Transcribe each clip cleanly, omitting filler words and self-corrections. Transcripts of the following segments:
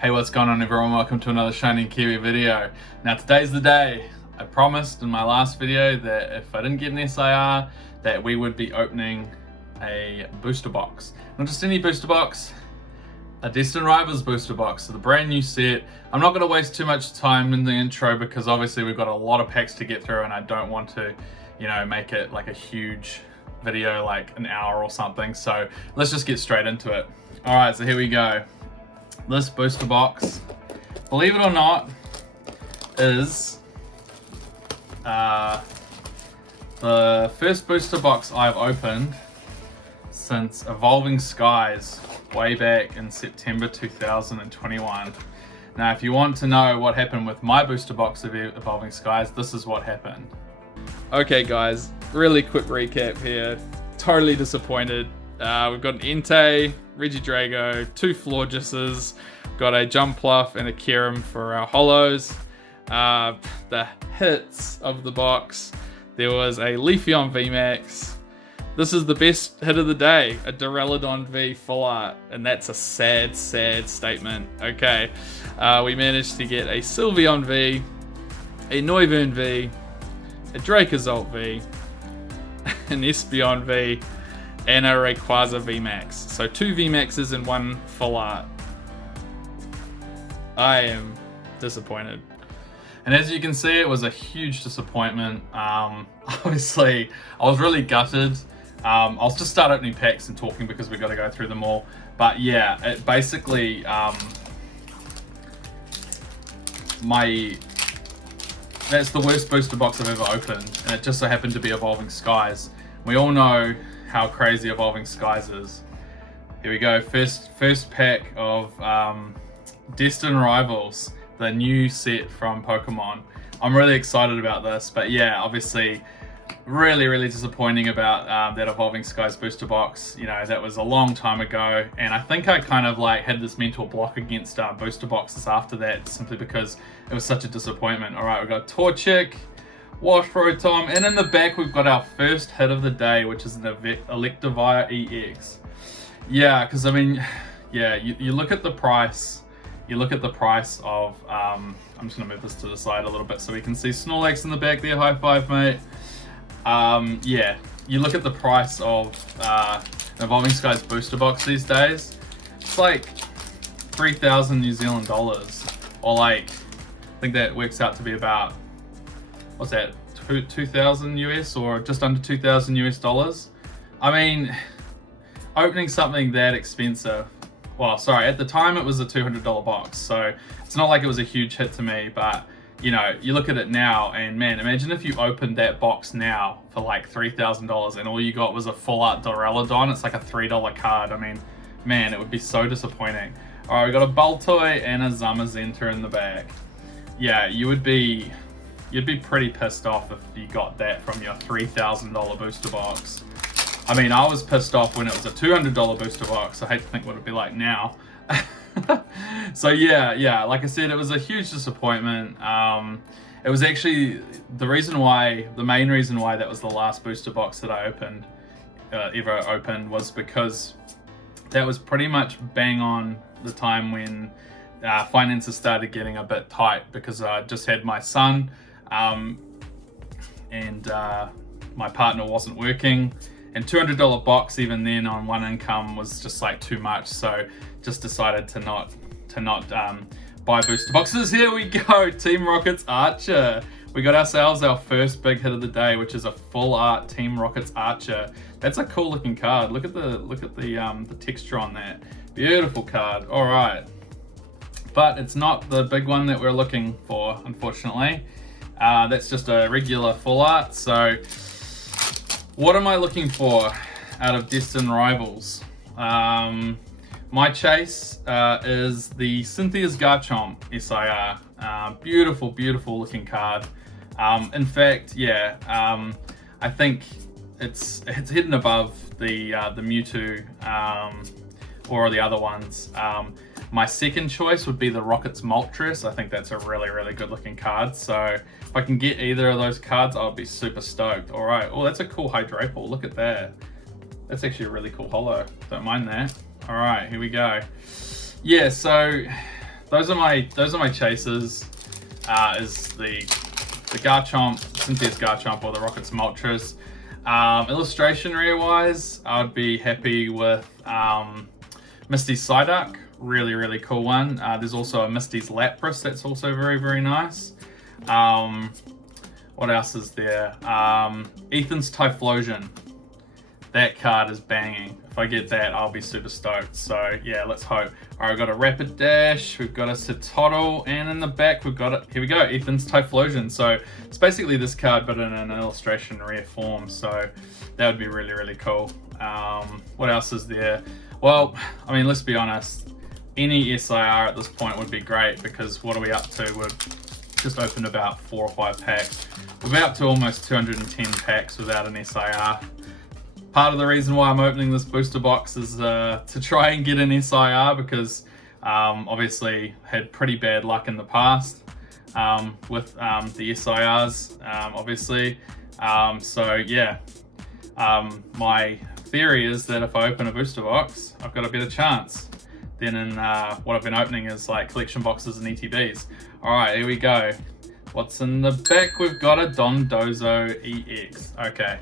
Hey, what's going on everyone? Welcome to another Shining Kiwi video. Now today's the day. I promised in my last video that if I didn't get an SIR, that we would be opening a booster box. Not just any booster box, a Destined Rivals booster box. So the brand new set. I'm not going to waste too much time in the intro because obviously we've got a lot of packs to get through and I don't want to, make it like a huge video, like an hour or something. So let's just get straight into it. All right, so here we go. This booster box, believe it or not, is the first booster box I've opened since Evolving Skies way back in September 2021. Now, if you want to know what happened with my booster box of Evolving Skies, this is what happened. Okay guys, really quick recap here. Totally disappointed. We've got an Entei, Regidrago, two Florgesses, got a Jumpluff and a Kyurem for our holos. The hits of the box, there was a Leafeon VMAX. This is the best hit of the day, a Duraludon V full art, and that's a sad statement. Okay, we managed to get a Sylveon V, a Noivern V, a Dracozolt V, an Espeon V, and a Rayquaza VMAX. So two VMAXs and one full art. I am disappointed. And as you can see, it was a huge disappointment. Obviously, I was really gutted. I'll just start opening packs and talking because we've got to go through them all. But yeah, it basically, that's the worst booster box I've ever opened. And it just so happened to be Evolving Skies. We all know how crazy Evolving Skies is. Here we go, first pack of Destined Rivals, the new set from Pokemon. I'm really excited about this, but yeah, obviously really disappointing about that Evolving Skies booster box. That was a long time ago, and I think I kind of had this mental block against booster boxes after that, simply because it was such a disappointment. All right, we've got Torchic, Wash Rotom, and in the back we've got our first hit of the day, which is an Electivire EX. Yeah, because I mean, yeah, you look at the price. You look at the price of, I'm just going to move this to the side a little bit so we can see Snorlax in the back there. High five, mate. Yeah, you look at the price of Evolving Skies booster box these days. It's like 3,000 New Zealand dollars, or I think that works out to be about, what's that, 2,000 US, or just under 2,000 US dollars. I mean, opening something that expensive, well, sorry, at the time it was a $200 box, so it's not like it was a huge hit to me, but you look at it now and man, imagine if you opened that box now for like $3,000 and all you got was a full art Duraludon. It's like a $3 card. I mean, man, it would be so disappointing. All right, we got a Baltoy and a Zamazenta in the back. Yeah, you'd be pretty pissed off if you got that from your $3,000 booster box. I mean, I was pissed off when it was a $200 booster box. I hate to think what it'd be like now. So yeah, like I said, it was a huge disappointment. It was actually the main reason why that was the last booster box that I ever opened was because that was pretty much bang on the time when finances started getting a bit tight, because I just had my son, and my partner wasn't working. And $200 box even then on one income was just like too much, so just decided to not buy booster boxes. Here we go, Team Rocket's Archer. We got ourselves our first big hit of the day, which is a full art Team Rocket's Archer. That's a cool looking card. Look at the texture on that. Beautiful card. All right, but it's not the big one that we're looking for, unfortunately. That's just a regular full art. So what am I looking for out of Destined Rivals? My chase is the Cynthia's Garchomp SIR. Beautiful looking card. In fact, yeah, I think it's hidden above the Mewtwo or the other ones. My second choice would be the Rocket's Moltres. I think that's a really good looking card. So if I can get either of those cards, I'll be super stoked. All right. Oh, that's a cool Hydrapple. Look at that. That's actually a really cool holo. Don't mind that. All right, here we go. Yeah, so those are my chases. Is the Garchomp, Cynthia's Garchomp, or the Rockets Moltres. Illustration rare wise, I would be happy with Misty's Psyduck. Really cool one. There's also a Misty's Lapras that's also very nice. What else is there? Ethan's Typhlosion. That card is banging. If I get that, I'll be super stoked. So yeah, let's hope. All right, we've got a Rapid Dash, we've got a Sitottle, and in the back we've got it. Here we go, Ethan's Typhlosion. So it's basically this card, but in an illustration rare form. So that would be really cool. What else is there? Well, I mean, let's be honest. Any SIR at this point would be great, because what are we up to? We've just opened about 4 or 5 packs. We're up to almost 210 packs without an SIR. Part of the reason why I'm opening this booster box is to try and get an SIR, because obviously had pretty bad luck in the past with the SIRs, obviously. So yeah, my theory is that if I open a booster box, I've got a better chance than in what I've been opening is like collection boxes and ETBs. All right, here we go. What's in the back? We've got a Dondozo EX. Okay,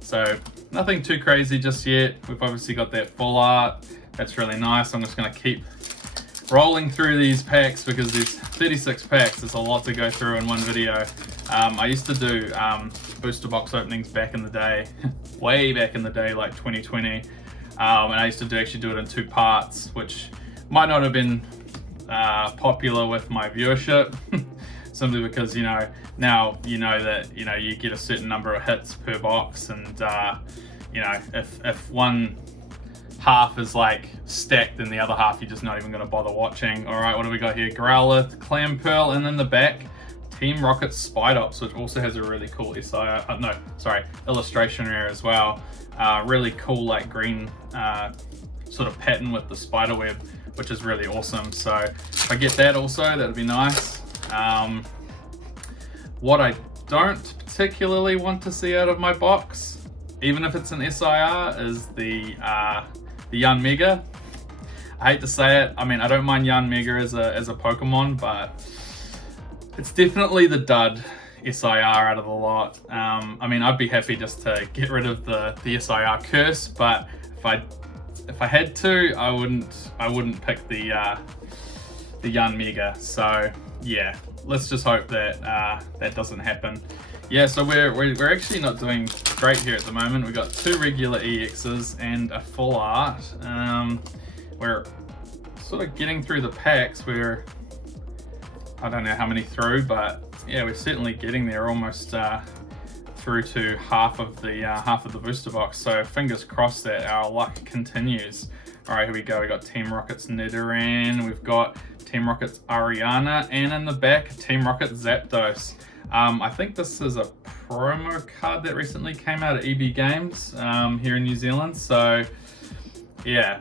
so nothing too crazy just yet. We've obviously got that full art. That's really nice. I'm just going to keep rolling through these packs because there's 36 packs. There's a lot to go through in one video. I used to do booster box openings back in the day, way back in the day, like 2020. And I used to actually do it in 2 parts, which might not have been popular with my viewership. Simply because, you know, now you know that, you know, you get a certain number of hits per box, and you know, if one half is like stacked and the other half you're just not even going to bother watching. All right, what do we got here? Growlithe, Clamperl, and in the back, Team Rocket Spidops, which also has a really cool illustration rare as well. Really cool, like green sort of pattern with the spider web, which is really awesome. So if I get that also, that'd be nice. What I don't particularly want to see out of my box, even if it's an SIR, is the Yanmega. I hate to say it. I mean, I don't mind Yanmega as a Pokemon, but it's definitely the dud SIR out of the lot. I mean, I'd be happy just to get rid of the SIR curse, but if I had to, I wouldn't pick the Yanmega. So yeah, let's just hope that that doesn't happen. Yeah, so we're actually not doing great here at the moment. We've got 2 regular EXs and a full art. We're sort of getting through the packs. I don't know how many through, but yeah, we're certainly getting there, almost through to half of the booster box. So fingers crossed that our luck continues. All right, here we go. We got Team Rocket's Nidoran. We've got Team Rocket's Ariana, and in the back, Team Rocket Zapdos. I think this is a promo card that recently came out at EB Games here in New Zealand. So yeah,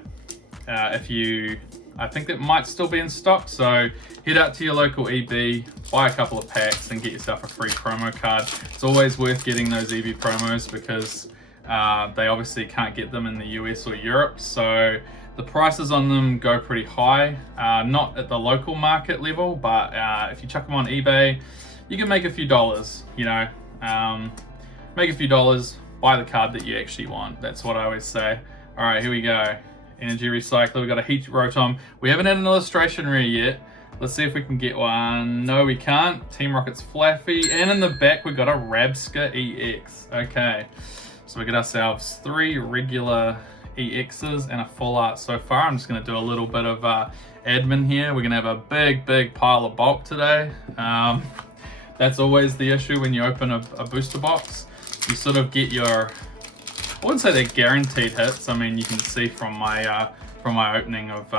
I think that might still be in stock. So head out to your local EB, buy a couple of packs, and get yourself a free promo card. It's always worth getting those EB promos because they obviously can't get them in the US or Europe. So the prices on them go pretty high, not at the local market level, but if you chuck them on eBay, you can make a few dollars, you know, make a few dollars, buy the card that you actually want. That's what I always say. All right, here we go. Energy Recycler, we've got a Heat Rotom. We haven't had an illustration rare yet. Let's see if we can get one. No, we can't. Team Rocket's Flaffy, and in the back, we've got a Rabska EX. Okay, so we got ourselves 3 regular EXs and a full art so far. I'm just going to do a little bit of admin here. We're going to have a big pile of bulk today. That's always the issue when you open a booster box. You sort of get your, I wouldn't say they're guaranteed hits. I mean, you can see from my opening of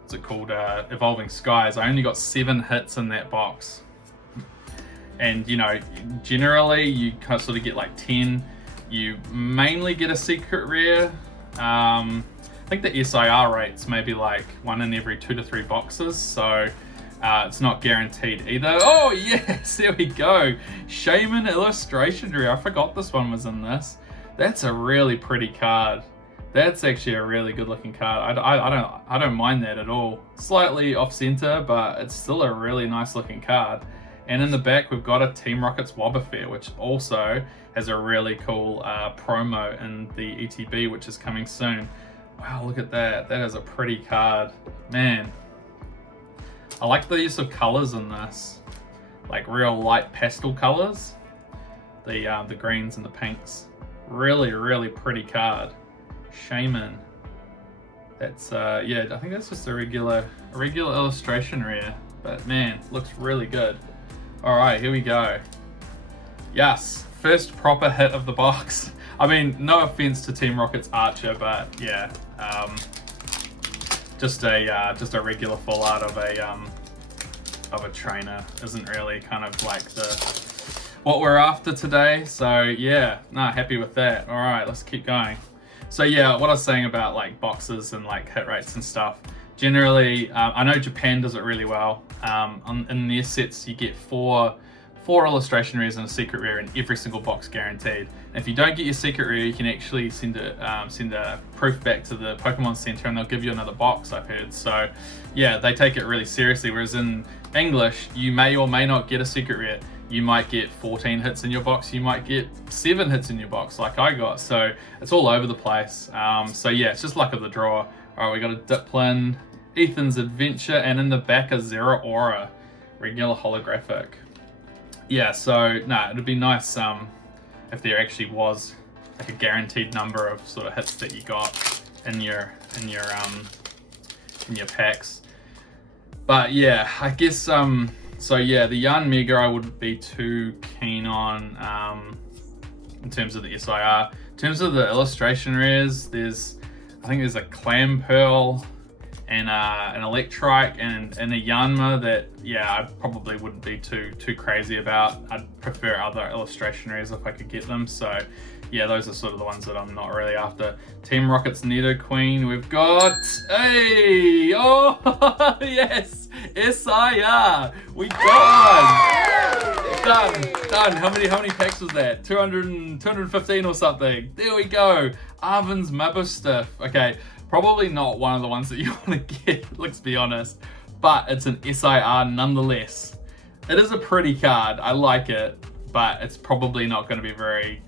what's it called, Evolving Skies, I only got 7 hits in that box. And you know, generally you kind of sort of get like 10. You mainly get a secret rare. I think the SIR rate's maybe like 1 in every 2 to 3 boxes, so it's not guaranteed either. Oh yes, there we go. Shaman illustration rare. I forgot this one was in this. That's a really pretty card. That's actually a really good looking card. I don't mind that at all. Slightly off center, but it's still a really nice looking card. And in the back, we've got a Team Rocket's Wobbuffet, which also has a really cool promo in the ETB, which is coming soon. Wow, look at that. That is a pretty card. Man, I like the use of colors in this. Like real light pastel colors. The greens and the pinks. Really, really pretty card. Shaman. That's yeah, I think that's just a regular illustration rare, but man, looks really good. All right, here we go. Yes, first proper hit of the box. I mean, no offense to Team Rocket's Archer, but yeah, just a regular full art of a trainer isn't really kind of like what we're after today. So yeah, no, happy with that. All right, let's keep going. So yeah, what I was saying about like boxes and like hit rates and stuff, generally, I know Japan does it really well. In their sets, you get four illustration rares and a secret rare in every single box guaranteed. And if you don't get your secret rare, you can actually send a proof back to the Pokemon Center and they'll give you another box, I've heard. So yeah, they take it really seriously. Whereas in English, you may or may not get a secret rare. You might get 14 hits in your box, you might get 7 hits in your box like I got, so it's all over the place. So yeah, it's just luck of the draw. All right, we got a Diplin, Ethan's Adventure, and in the back a Zeraora, regular holographic. Yeah, so no, it'd be nice if there actually was like a guaranteed number of sort of hits that you got in your packs. But yeah, I guess so yeah, the Yarn Mega I wouldn't be too keen on in terms of the SIR. In terms of the illustration rares, I think there's a Clam Pearl and an Electrike and a Yanma that, yeah, I probably wouldn't be too crazy about. I'd prefer other illustration rares if I could get them. So yeah, those are sort of the ones that I'm not really after. Team Rocket's Nidoqueen. We've got, hey, oh, yes, SIR. We got one. Done. How many packs was that? 215 or something. There we go. Arvin's Mabustiff. Okay, probably not one of the ones that you want to get, let's be honest, but it's an SIR nonetheless. It is a pretty card. I like it, but it's probably not going to be very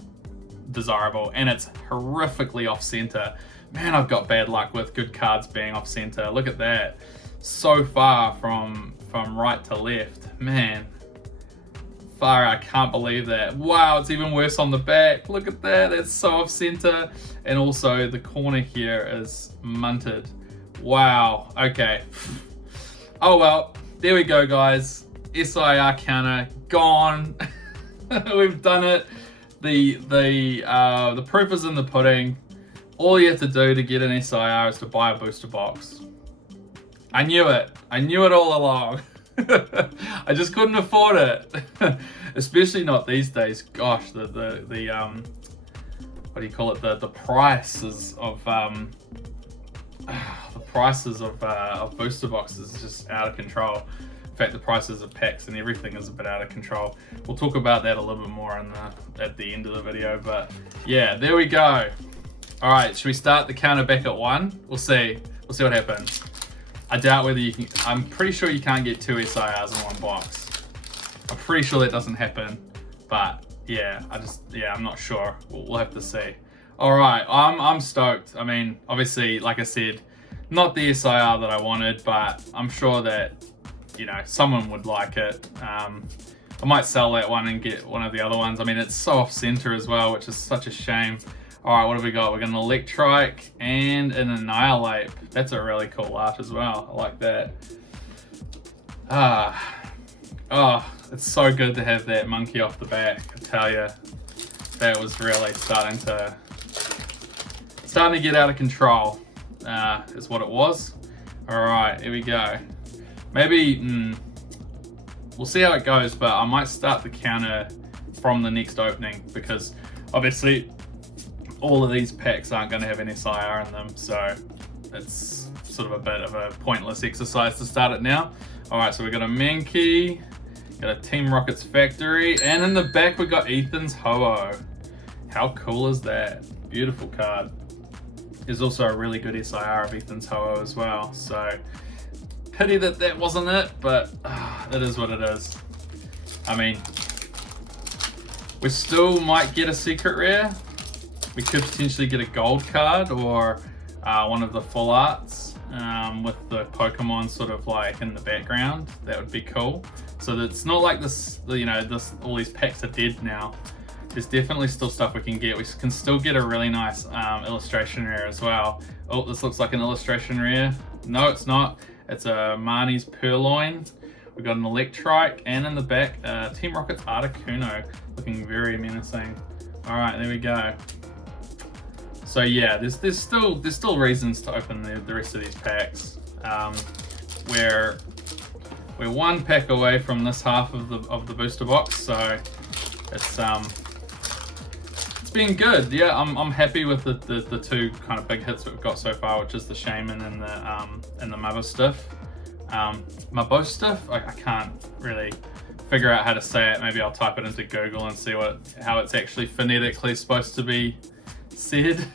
desirable, and it's horrifically off center. Man, I've got bad luck with good cards being off center. Look at that. So far from right to left. Man, far, I can't believe that. Wow, it's even worse on the back. Look at that. That's so off center. And also the corner here is munted. Wow. Okay. Oh well, there we go, guys. SIR counter gone. We've done it. The proof is in the pudding. All you have to do to get an SIR is to buy a booster box. I knew it all along. I just couldn't afford it. Especially not these days. Gosh, the what do you call it? The prices of booster boxes is just out of control. In fact, the prices of packs and everything is a bit out of control. We'll talk about that a little bit more at the end of the video, but yeah, there we go. All right, should we start the counter back at 1? We'll see what happens. I doubt whether you can. I'm pretty sure you can't get 2 SIRs in one box. I'm pretty sure that doesn't happen, but yeah, I'm not sure. We'll have to see. All right, I'm stoked. I mean, obviously, like I said, not the SIR that I wanted, but I'm sure that, you know, someone would like it. I might sell that one and get one of the other ones. I mean, it's so off center as well, which is such a shame. All right, what have we got? We're got an Electrike and an Annihilate. That's a really cool art as well. I like that. Oh, it's so good to have that monkey off the back. I tell you, that was really starting to get out of control. Is what it was. All right, here we go. Maybe we'll see how it goes, but I might start the counter from the next opening because obviously all of these packs aren't going to have an SIR in them, so it's sort of a bit of a pointless exercise to start it now. All right, so we've got a Mankey, got a Team Rocket's Factory, and in the back we got Ethan's Ho-Oh. How cool is that? Beautiful card. There's also a really good SIR of Ethan's Ho-Oh as well, so pity that that wasn't it, but it is what it is. I mean, we still might get a secret rare. We could potentially get a gold card or one of the full arts with the Pokemon sort of like in the background. That would be cool. So that it's not like this, you know, all these packs are dead now. There's definitely still stuff we can get. We can still get a really nice illustration rare as well. Oh, this looks like an illustration rare. No, it's not. It's a Marnie's Purloin. We got an Electrike, and in the back, Team Rocket's Articuno, looking very menacing. All right, there we go. So yeah, there's still reasons to open the rest of these packs. We're one pack away from this half of the booster box, so it's been good. Yeah, I'm happy with the two kind of big hits we've got so far, which is the Shaman and the Mabostiff. Mabostiff? I can't really figure out how to say it. Maybe I'll type it into Google and see how it's actually phonetically supposed to be said.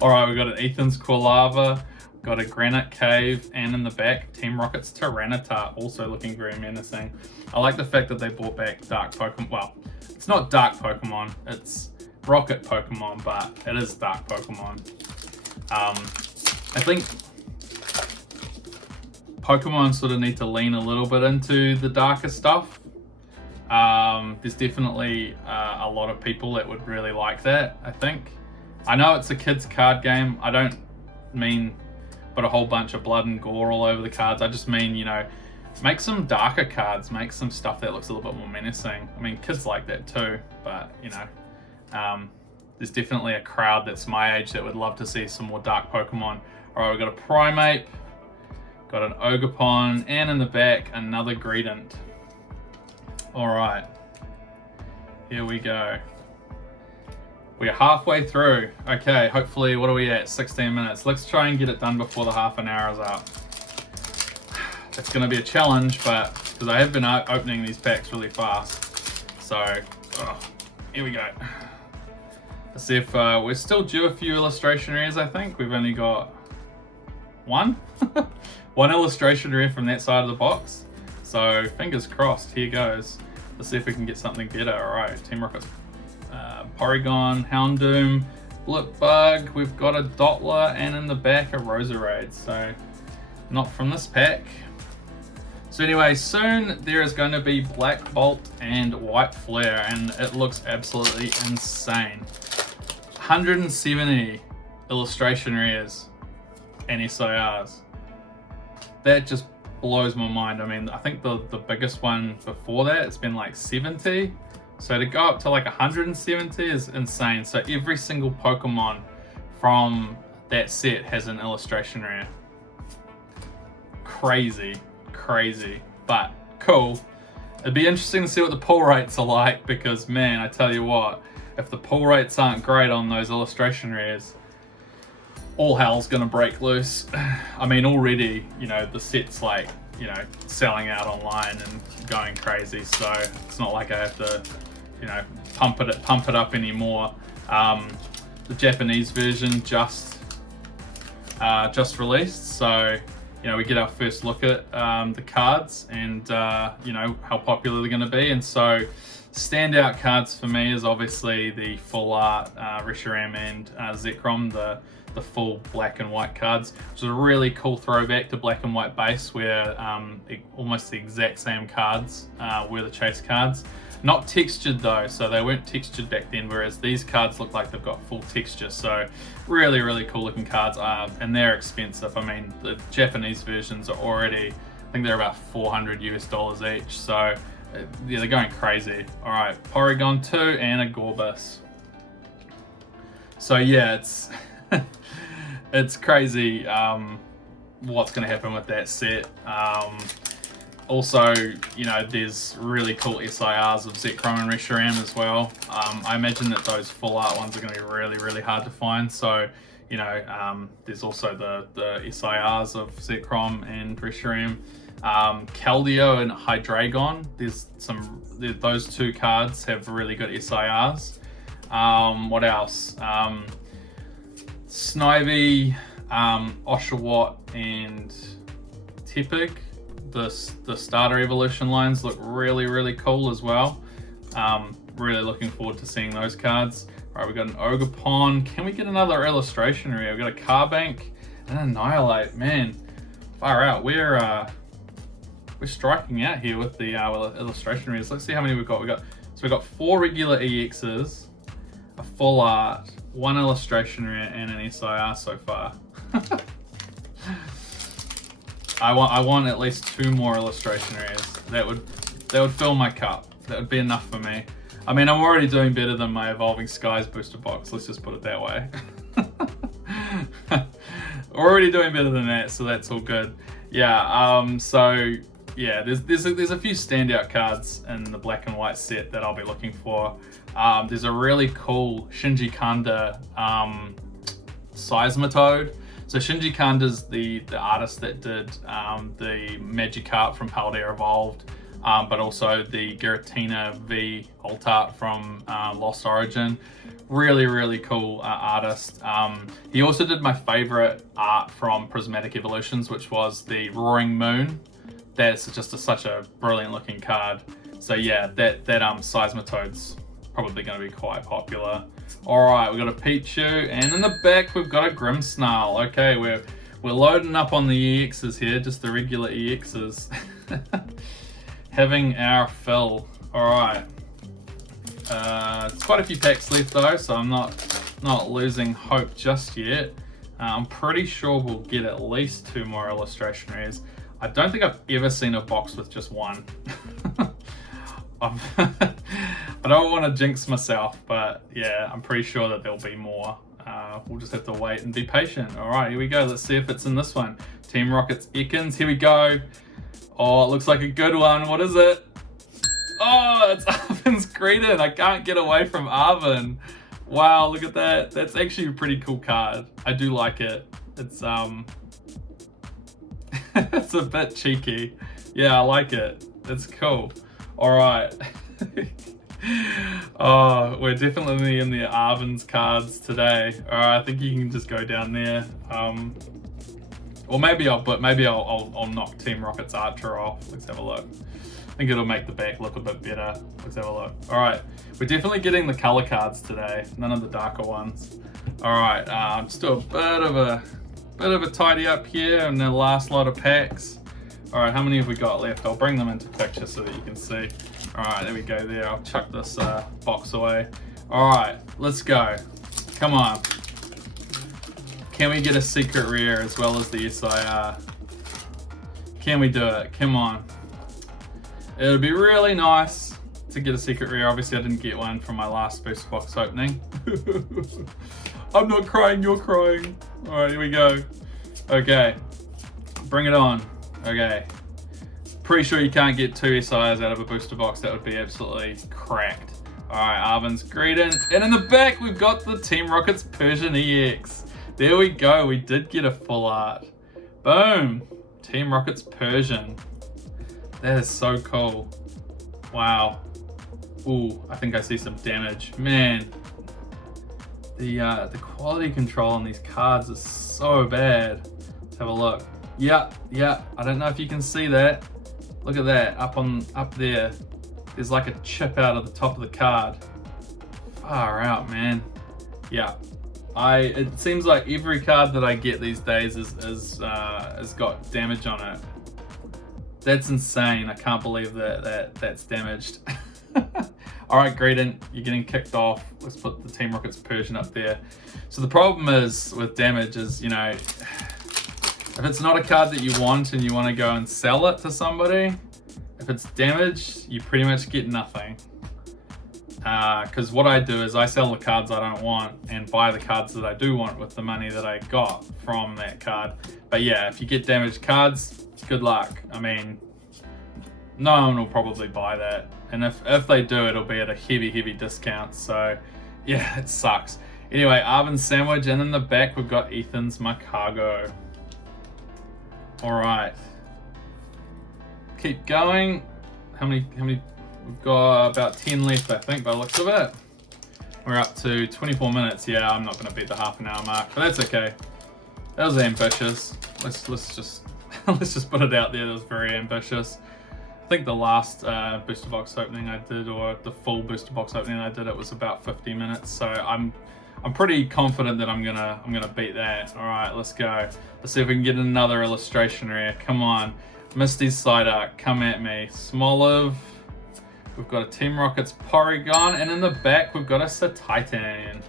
Alright, we got an Ethan's Quilava, got a Granite Cave, and in the back, Team Rocket's Tyranitar, also looking very menacing. I like the fact that they brought back Dark Pokemon. Well, it's not Dark Pokemon, it's Rocket Pokemon, but it is Dark Pokemon. I think Pokemon sort of need to lean a little bit into the darker stuff. There's definitely a lot of people that would really like that, I think. I know it's a kid's card game. I don't mean put a whole bunch of blood and gore all over the cards. I just mean, you know, make some darker cards, make some stuff that looks a little bit more menacing. I mean, kids like that too, but you know, there's definitely a crowd that's my age that would love to see some more dark Pokemon. All right, we've got a Primeape, got an Ogerpon, and in the back, another Greedent. All right, here we go. We're halfway through. Okay, hopefully, what are we at? 16 minutes. Let's try and get it done before the half an hour is up. It's going to be a challenge, but because I have been opening these packs really fast. So, here we go. Let's see if we're still due a few illustration rares, I think. We've only got one. One illustration rare from that side of the box. So, fingers crossed. Here goes. Let's see if we can get something better. All right, Team Rocket's Porygon, Houndoom, Blipbug, we've got a Dottler, and in the back a Roserade, so not from this pack. So anyway, soon there is going to be Black Bolt and White Flare, and it looks absolutely insane. 170 illustration rares and SIRs. That just blows my mind. I mean, I think the biggest one before that, it's been like 70. So to go up to like 170 is insane. So every single Pokemon from that set has an illustration rare. Crazy, but cool. It'd be interesting to see what the pull rates are like, because man, I tell you what, if the pull rates aren't great on those illustration rares, all hell's gonna break loose. I mean, already, you know, the set's like, you know, selling out online and going crazy. So it's not like I have to, you know, pump it up anymore. The Japanese version just released, so you know we get our first look at the cards and you know how popular they're going to be. And so standout cards for me is obviously the full art Reshiram and Zekrom, the full black and white cards, which is a really cool throwback to black and white base, where almost the exact same cards were the chase cards. Not textured though, so they weren't textured back then, whereas these cards look like they've got full texture. So really cool looking cards, and they're expensive. I mean, the Japanese versions are already, I think they're about $400 US each. So yeah, they're going crazy. All right, Porygon 2 and a Gorbis. So yeah, it's crazy what's going to happen with that set. Also, you know, there's really cool SIRs of Zekrom and Reshiram as well. I imagine that those full art ones are going to be really hard to find. So, you know, there's also the SIRs of Zekrom and Reshiram. Keldeo and Hydreigon, those two cards have really good SIRs. What else? Snivy, Oshawott, and Tepig. The starter evolution lines look really cool as well. Really looking forward to seeing those cards. All right, we got an Ogerpon. Can we get another illustration here? We've got a Carbank and Annihilate. Man, far out. We're striking out here with the illustration readers. Let's see how many we've got. We've got 4 regular EXs, a full art, 1 illustration rare, and an SIR so far. I want at least 2 more illustration rares. That would fill my cup. That would be enough for me. I mean, I'm already doing better than my Evolving Skies booster box. Let's just put it that way. Already doing better than that, so that's all good. Yeah. So yeah, there's a few standout cards in the black and white set that I'll be looking for. There's a really cool Shinji Kanda Seismitoad. So Shinji Kanda's the artist that did the Magikarp from Paldea Evolved, but also the Giratina V alt art from Lost Origin. Really cool artist. He also did my favorite art from Prismatic Evolutions, which was the Roaring Moon. That's just such a brilliant looking card. So yeah, that Seismitoad's probably going to be quite popular. Alright, we've got a Pichu, and in the back we've got a Grimmsnarl. Okay, we're loading up on the EXs here, just the regular EXs. Having our fill. Alright. It's quite a few packs left though, so I'm not losing hope just yet. I'm pretty sure we'll get at least 2 more illustration rares. I don't think I've ever seen a box with just 1. I don't want to jinx myself, but yeah, I'm pretty sure that there'll be more. We'll just have to wait and be patient. All right, here we go. Let's see if it's in this one. Team Rocket's Ekans. Here we go. Oh, it looks like a good one. What is it? Oh, it's Arven's Greedent. I can't get away from Arven. Wow, look at that. That's actually a pretty cool card. I do like it. It's it's a bit cheeky. Yeah, I like it. It's cool. All right. Oh, we're definitely in the Arven's cards today. All right, I think you can just go down there. Or maybe I'll knock Team Rocket's Archer off. Let's have a look. I think it'll make the back look a bit better. Let's have a look. All right, we're definitely getting the color cards today. None of the darker ones. All right, just do a bit of a tidy up here and the last lot of packs. All right, how many have we got left? I'll bring them into picture so that you can see. All right, there we go there. I'll chuck this box away. All right, let's go. Come on. Can we get a secret rare as well as the SIR? Can we do it? Come on. It would be really nice to get a secret rare. Obviously, I didn't get one from my last booster box opening. I'm not crying, you're crying. All right, here we go. Okay, bring it on. Okay, pretty sure you can't get 2 SIs out of a booster box. That would be absolutely cracked. All right, Arven's Greedent. And in the back, we've got the Team Rocket's Persian EX. There we go, we did get a full art. Boom, Team Rocket's Persian. That is so cool. Wow. Ooh, I think I see some damage. Man, the quality control on these cards is so bad. Let's have a look. Yeah, I don't know if you can see that. Look at that, up there. There's like a chip out of the top of the card. Far out, man. Yeah. It seems like every card that I get these days has got damage on it. That's insane. I can't believe that's damaged. All right, Greedent, you're getting kicked off. Let's put the Team Rocket's Persian up there. So the problem is with damage is, you know, if it's not a card that you want and you want to go and sell it to somebody, if it's damaged, you pretty much get nothing. Because what I do is I sell the cards I don't want and buy the cards that I do want with the money that I got from that card. But yeah, if you get damaged cards, good luck. I mean, no one will probably buy that. And if they do, it'll be at a heavy discount. So yeah, it sucks. Anyway, Arven's Sandwich, and in the back we've got Ethan's Macargo. All right, keep going. How many? We've got about 10 left, I think, by the looks of it. We're up to 24 minutes. Yeah, I'm not going to beat the half an hour mark, but that's okay. That was ambitious. Let's just let's just put it out there. That was very ambitious. I think the last booster box opening I did, or the full booster box opening I did, it was about 50 minutes. So I'm pretty confident that I'm gonna beat that. All right, let's go. Let's see if we can get another illustration rare. Come on, Misty Psyduck, come at me. Smoliv. We've got a Team Rockets Porygon, and in the back we've got a Titan.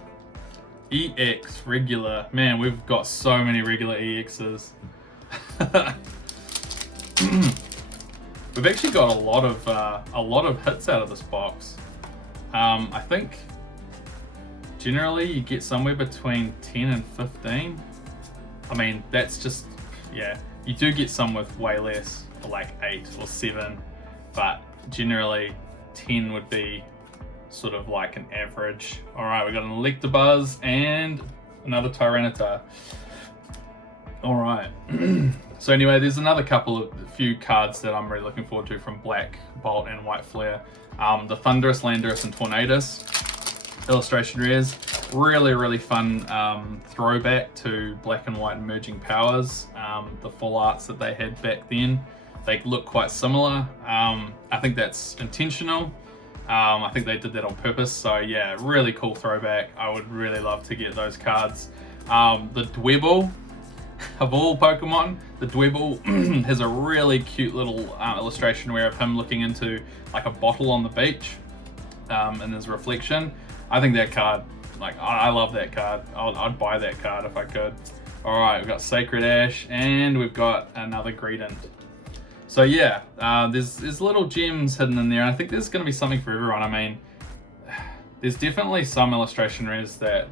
EX regular. Man, we've got so many regular EXs. We've actually got a lot of hits out of this box. I think generally you get somewhere between 10 and 15. I mean, that's just, yeah. You do get some with way less, like 8 or 7, but generally 10 would be sort of like an average. All right, we got an Electabuzz and another Tyranitar. All right. So anyway, there's another few cards that I'm really looking forward to from Black Bolt and White Flare. The Thundurus, Landorus, and Tornadus illustration rares. Really fun throwback to Black and White Emerging Powers. The full arts that they had back then. They look quite similar. I think that's intentional. I think they did that on purpose. So yeah, really cool throwback. I would really love to get those cards. The Dwebble, of all Pokemon, the Dwebble has a really cute little illustration rare of him looking into like a bottle on the beach in his reflection. I think that card, like, I love that card. I'd buy that card if I could. All right, we've got Sacred Ash, and we've got another Greedent. So yeah, there's little gems hidden in there, and I think there's going to be something for everyone. I mean, there's definitely some illustration rares that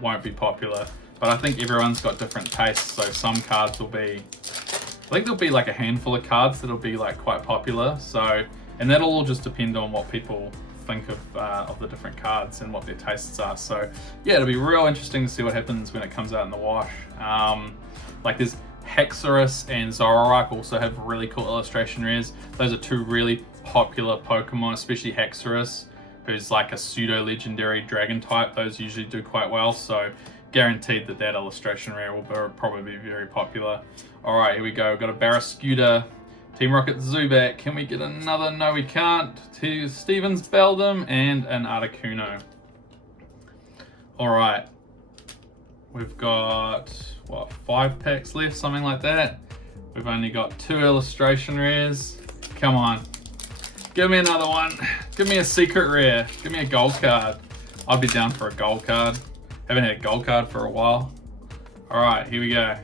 won't be popular, but I think everyone's got different tastes. So some cards will be, I think there'll be like a handful of cards that'll be like quite popular. So, and that'll all just depend on what people think of the different cards and what their tastes are. So yeah, it'll be real interesting to see what happens when it comes out in the wash. Like there's Haxorus and Zoroark also have really cool illustration rares. Those are two really popular Pokemon, especially Haxorus, who's like a pseudo-legendary dragon type. Those usually do quite well, so guaranteed that illustration rare will probably be very popular. All right, here we go. We've got a Barrascuda, Team Rocket Zubat. Can we get another? No, we can't. Stevens Beldum and an Articuno. All right. We've got, what, 5 packs left, something like that. We've only got 2 illustration rares. Come on. Give me another one. Give me a secret rare. Give me a gold card. I'd be down for a gold card. Haven't had a gold card for a while. All right, here we go.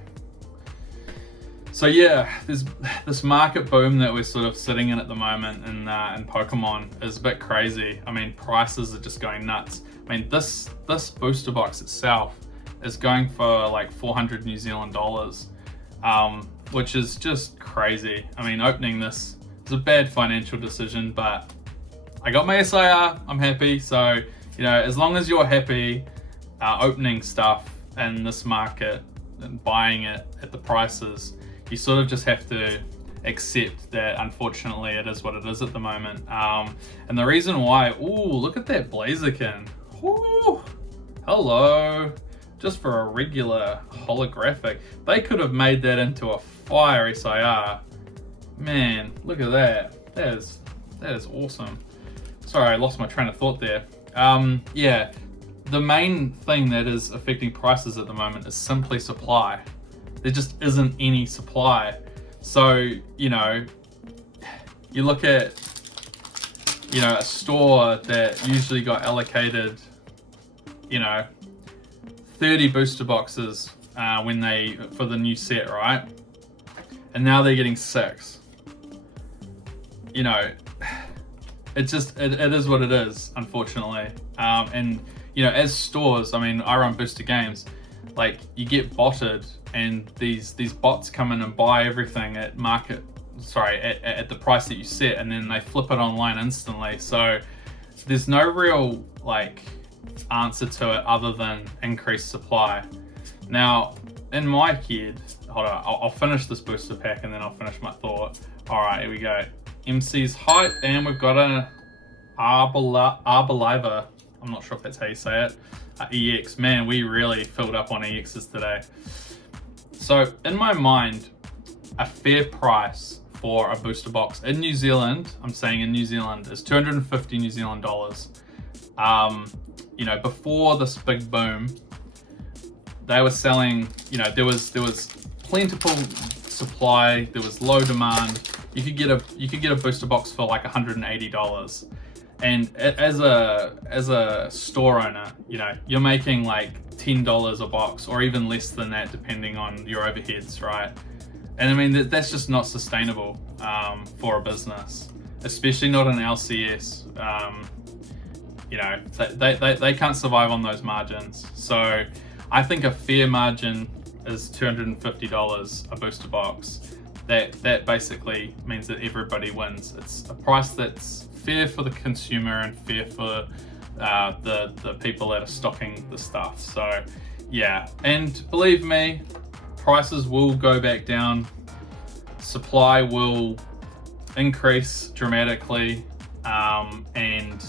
So yeah, this market boom that we're sort of sitting in at the moment in Pokemon is a bit crazy. I mean, prices are just going nuts. I mean, this booster box itself is going for like 400 New Zealand dollars, which is just crazy. I mean, opening this is a bad financial decision, but I got my SIR, I'm happy. So, you know, as long as you're happy opening stuff in this market and buying it at the prices, you sort of just have to accept that unfortunately it is what it is at the moment. And the reason why, ooh, look at that Blaziken. Ooh, hello. Just for a regular holographic. They could have made that into a fire SIR. Man, look at that. That is awesome. Sorry, I lost my train of thought there. Yeah, the main thing that is affecting prices at the moment is simply supply. There just isn't any supply. So, you know, you look at, you know, a store that usually got allocated, you know, 30 booster boxes for the new set, right? And now they're getting 6. You know, it is what it is, unfortunately. And you know, as stores, I mean, I run Booster Games, like you get botted, and these bots come in and buy everything at at the price that you set, and then they flip it online instantly. So there's no real like answer to it other than increased supply. Now, in my head, hold on, I'll finish this booster pack and then I'll finish my thought. All right, here we go. MC's height, and we've got a Arbaliva. I'm not sure if that's how you say it. EX, man, we really filled up on EXs today. So in my mind, a fair price for a booster box in New Zealand, I'm saying in New Zealand, is 250 New Zealand dollars. You know, before this big boom, they were selling, you know, there was plentiful supply, there was low demand. You could get a booster box for like $180. And as a store owner, you know, you're making like $10 a box, or even less than that depending on your overheads, right? And I mean, that's just not sustainable for a business, especially not an LCS. You know, they can't survive on those margins. So I think a fair margin is $250 a booster box. That basically means that everybody wins. It's a price that's fair for the consumer and fair for the people that are stocking the stuff. So yeah, and believe me, prices will go back down. Supply will increase dramatically, and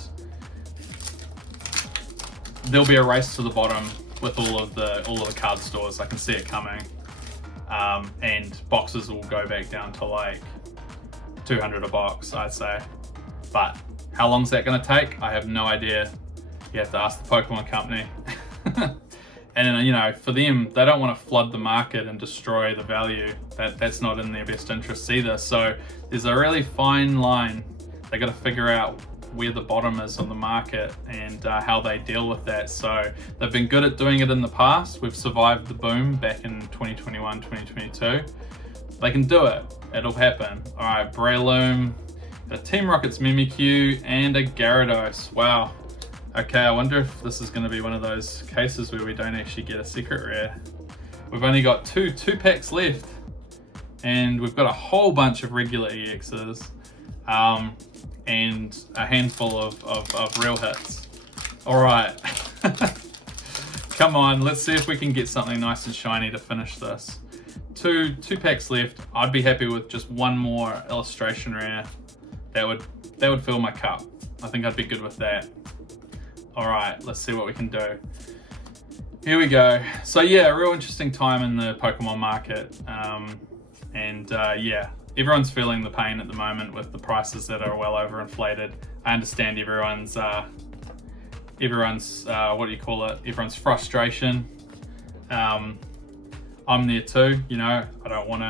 there'll be a race to the bottom with all of the card stores. I can see it coming, and boxes will go back down to like 200 a box, I'd say. But how long is that going to take? I have no idea. You have to ask the Pokemon company. And you know, for them, they don't want to flood the market and destroy the value. That's not in their best interests either. So there's a really fine line. They got to figure out where the bottom is on the market and how they deal with that. So they've been good at doing it in the past. We've survived the boom back in 2021, 2022. They can do it. It'll happen. All right, Breloom, a Team Rocket's Mimikyu, and a Gyarados. Wow. Okay, I wonder if this is going to be one of those cases where we don't actually get a secret rare. We've only got two packs left, and we've got a whole bunch of regular EXs, and a handful of real hits. All right. Come on, let's see if we can get something nice and shiny to finish this. Two packs left. I'd be happy with just one more illustration rare. That would fill my cup. I think I'd be good with that. All right, let's see what we can do. Here we go. So yeah, a real interesting time in the Pokemon market. Yeah, everyone's feeling the pain at the moment with the prices that are well overinflated. I understand everyone's what do you call it? Everyone's frustration. I'm there too. You know, I don't want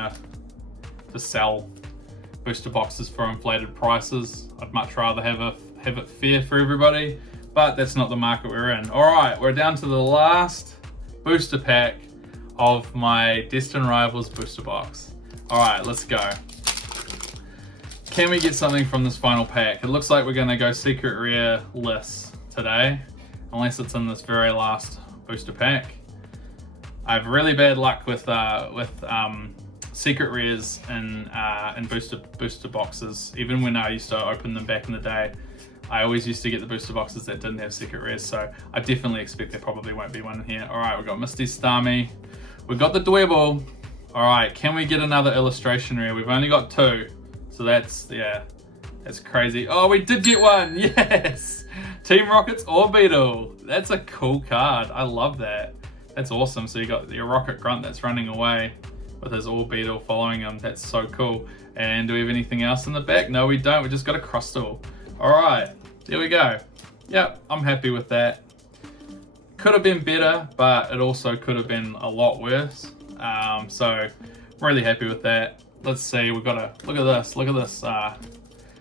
to sell booster boxes for inflated prices. I'd much rather have it fair for everybody, but that's not the market we're in. All right, we're down to the last booster pack of my Destined Rivals booster box. All right, let's go. Can we get something from this final pack? It looks like we're gonna go secret rare less today, unless it's in this very last booster pack. I have really bad luck with secret rares in booster boxes. Even when I used to open them back in the day, I always used to get the booster boxes that didn't have secret rares, so I definitely expect there probably won't be one in here. All right, we've got Misty Starmie. We've got the Dwebble. All right, can we get another illustration rare? We've only got two, so that's crazy. Oh, we did get one, yes! Team Rocket's Orbeetle. That's a cool card, I love that. That's awesome. So you got your Rocket Grunt that's running away with his Orbeetle following him. That's so cool. And do we have anything else in the back? No, we don't. We just got a Crustle. All right, there we go. Yep, I'm happy with that. Could have been better, but it also could have been a lot worse. So I'm really happy with that. Let's see. We've got a look at this. Look at this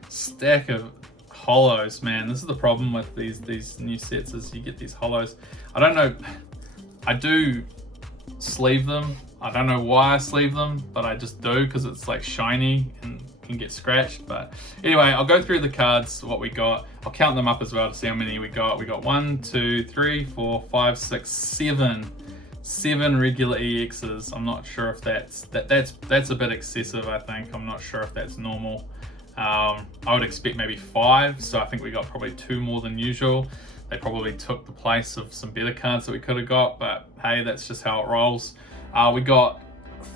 stack of holos, man. This is the problem with these new sets, is you get these holos. I don't know. I do sleeve them. I don't know why I sleeve them, but I just do, because it's like shiny and can get scratched. But anyway, I'll go through the cards, what we got. I'll count them up as well to see how many we got. We got 1, 2, 3, 4, 5, 6, 7. 7 regular EXs. I'm not sure if that's a bit excessive, I think. I'm not sure if that's normal. I would expect maybe 5, so I think we got probably 2 more than usual. They probably took the place of some better cards that we could have got, but hey, that's just how it rolls. We got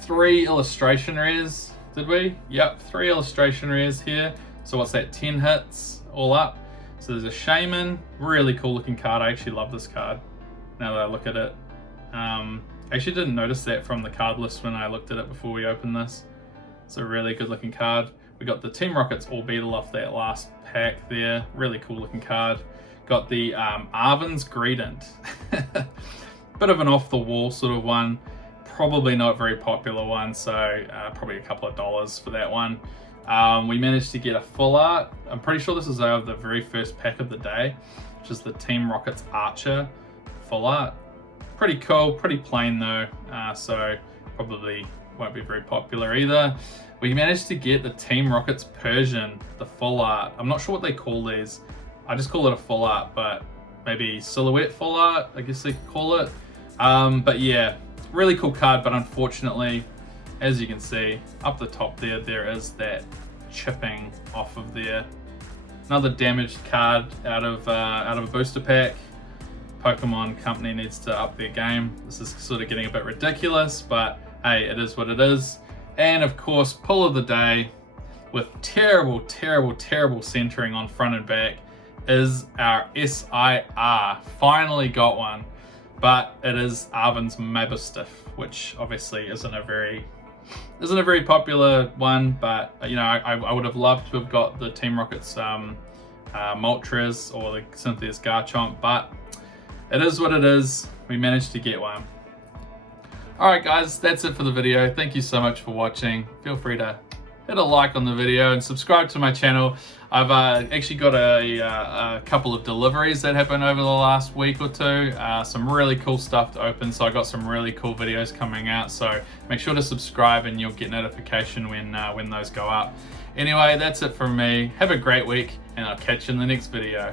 3 illustration rares, did we? Yep, 3 illustration rares here. So what's that, 10 hits all up? So there's a Shaman, really cool looking card. I actually love this card now that I look at it. I actually didn't notice that from the card list when I looked at it before we opened this. It's a really good looking card. We got the Team Rockets Orbital off that last pack there. Really cool looking card. Got the Arven's Greedent. Bit of an off the wall sort of one. Probably not a very popular one, so probably a couple of dollars for that one. We managed to get a full art. I'm pretty sure this is out of the very first pack of the day, which is the Team Rockets Archer full art. Pretty cool, pretty plain though, so probably won't be very popular either. We managed to get the Team Rockets Persian, the full art. I'm not sure what they call these. I just call it a full art, but maybe silhouette full art, I guess they could call it. But yeah, really cool card, but unfortunately, as you can see, up the top there is that chipping off of there. Another damaged card out of a booster pack. Pokemon Company needs to up their game. This is sort of getting a bit ridiculous, but hey, it is what it is. And of course, pull of the day, with terrible centering on front and back, is our SIR. Finally got one, but it is Arven's Mabistiff, which obviously isn't a very popular one, but you know, I would have loved to have got the Team Rockets Moltres or the Cynthia's Garchomp, but it is what it is. We managed to get one. Alright guys, that's it for the video. Thank you so much for watching. Feel free to hit a like on the video and subscribe to my channel. I've actually got a couple of deliveries that happened over the last week or two. Some really cool stuff to open, so I got some really cool videos coming out. So make sure to subscribe and you'll get notification when those go up. Anyway, that's it from me. Have a great week and I'll catch you in the next video.